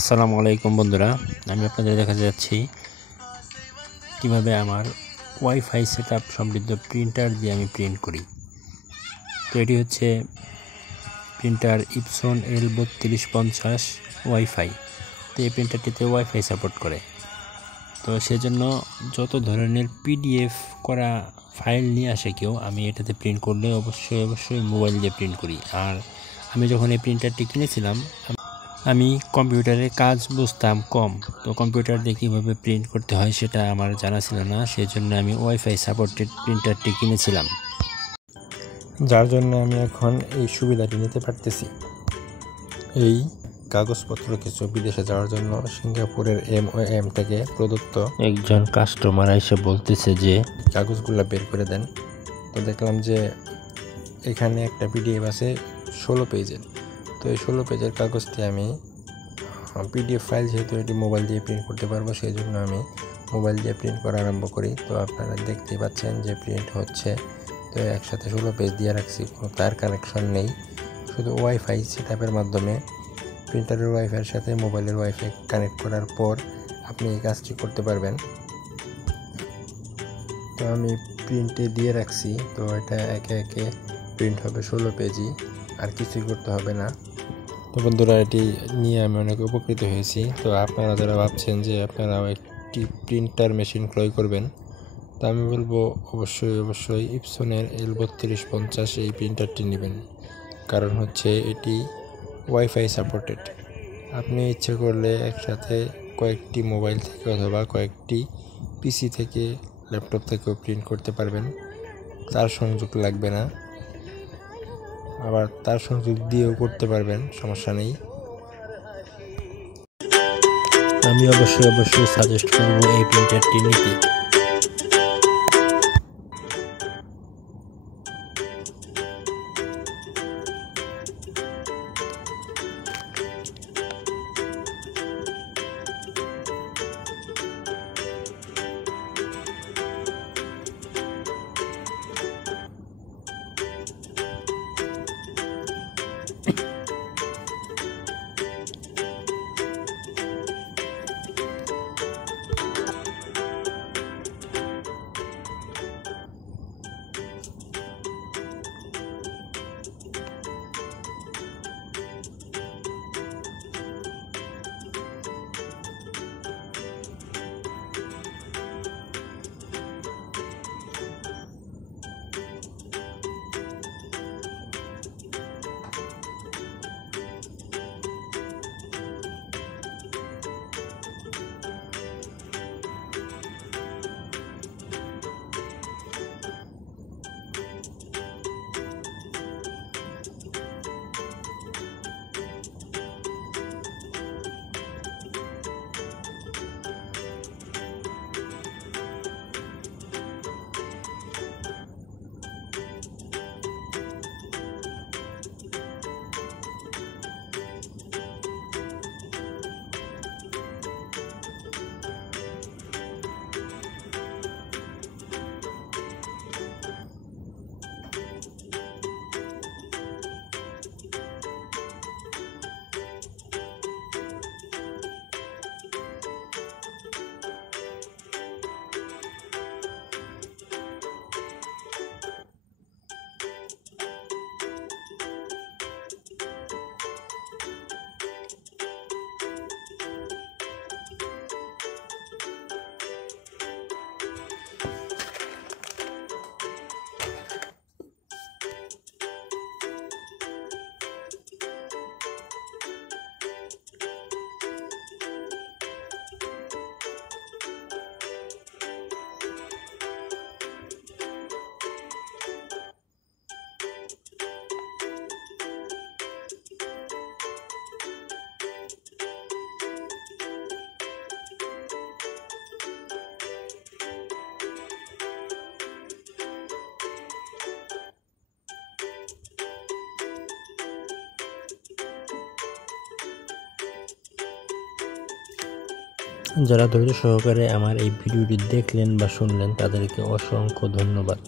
আসসালামু আলাইকুম বন্ধুরা, আমি আপনাদের দেখাতে যাচ্ছি কিভাবে আমার ওয়াইফাই সেটআপ সমৃদ্ধ প্রিন্টার দিয়ে আমি প্রিন্ট করি। তো এটি হচ্ছে প্রিন্টার ইপসন L3250 ওয়াইফাই। তো এই প্রিন্টারটিতে ওয়াইফাই সাপোর্ট করে। তো সেজন্য যত ধরনের পিডিএফ করা ফাইল নিয়ে আসে কেউ, আমি এটাতে প্রিন্ট করলে অবশ্যই মোবাইল দিয়ে প্রিন্ট করি। আর আমি যখন এই প্রিন্টারটি কিনেছিলাম, আমি কম্পিউটারে কাজ বুঝতাম কম, তো কম্পিউটার দিয়ে কীভাবে প্রিন্ট করতে হয় সেটা আমার জানা ছিল না। সেজন্য আমি ওয়াইফাই সাপোর্টেড প্রিন্টারটি কিনেছিলাম, যার জন্য আমি এখন এই সুবিধাটি নিতে পারতেছি। এই কাগজপত্র কিছু বিদেশে যাওয়ার জন্য সিঙ্গাপুরের MOM থেকে প্রদত্ত একজন কাস্টমার এসে বলতেছে যে কাগজগুলো বের করে দেন। তো দেখলাম যে এখানে একটা পিডিএফ আছে 16 পেজের। তো এই 16 পেজের কাগজটি আমি পিডিএফ ফাইল, যেহেতু এটি মোবাইল দিয়ে প্রিন্ট করতে পারবো, সেই জন্য আমি মোবাইল দিয়ে প্রিন্ট করা আরম্ভ করি। তো আপনারা দেখতেই পাচ্ছেন যে প্রিন্ট হচ্ছে। তো একসাথে 16 পেজ দিয়ে রাখছি, কোনো তার কানেকশন নেই, শুধু ওয়াইফাই সেটআপের মাধ্যমে প্রিন্টারের ওয়াইফাইয়ের সাথে মোবাইলের ওয়াইফাই কানেক্ট করার পর আপনি এই কাজটি করতে পারবেন। তো আমি প্রিন্টে দিয়ে রাখছি, তো এটা একে একে প্রিন্ট হবে 16 পেজই, আর কিছুই করতে হবে না। তো বন্ধুরা, এটি নিয়ে আমি অনেক উপকৃত হয়েছি। তো আপনারা যারা ভাবছেন যে আপনারাও একটি প্রিন্টার মেশিন ক্রয় করবেন, তা আমি বলবো অবশ্যই ইপসনের L3250 এই প্রিন্টারটি নেবেন। কারণ হচ্ছে এটি ওয়াইফাই সাপোর্টেড। আপনি ইচ্ছে করলে একসাথে কয়েকটি মোবাইল থেকে অথবা কয়েকটি পিসি থেকে, ল্যাপটপ থেকেও প্রিন্ট করতে পারবেন। তার সংযোগ লাগবে না, আবার তার সংযোগ দিয়েও করতে পারবেন, সমস্যা নেই। আমি অবশ্যই সাজেস্ট করব এই প্রিন্টারটি নিতে। যারা ধৈর্য সহকারে আমার এই ভিডিওটি দেখলেন বা শুনলেন, তাদেরকে অসংখ্য ধন্যবাদ।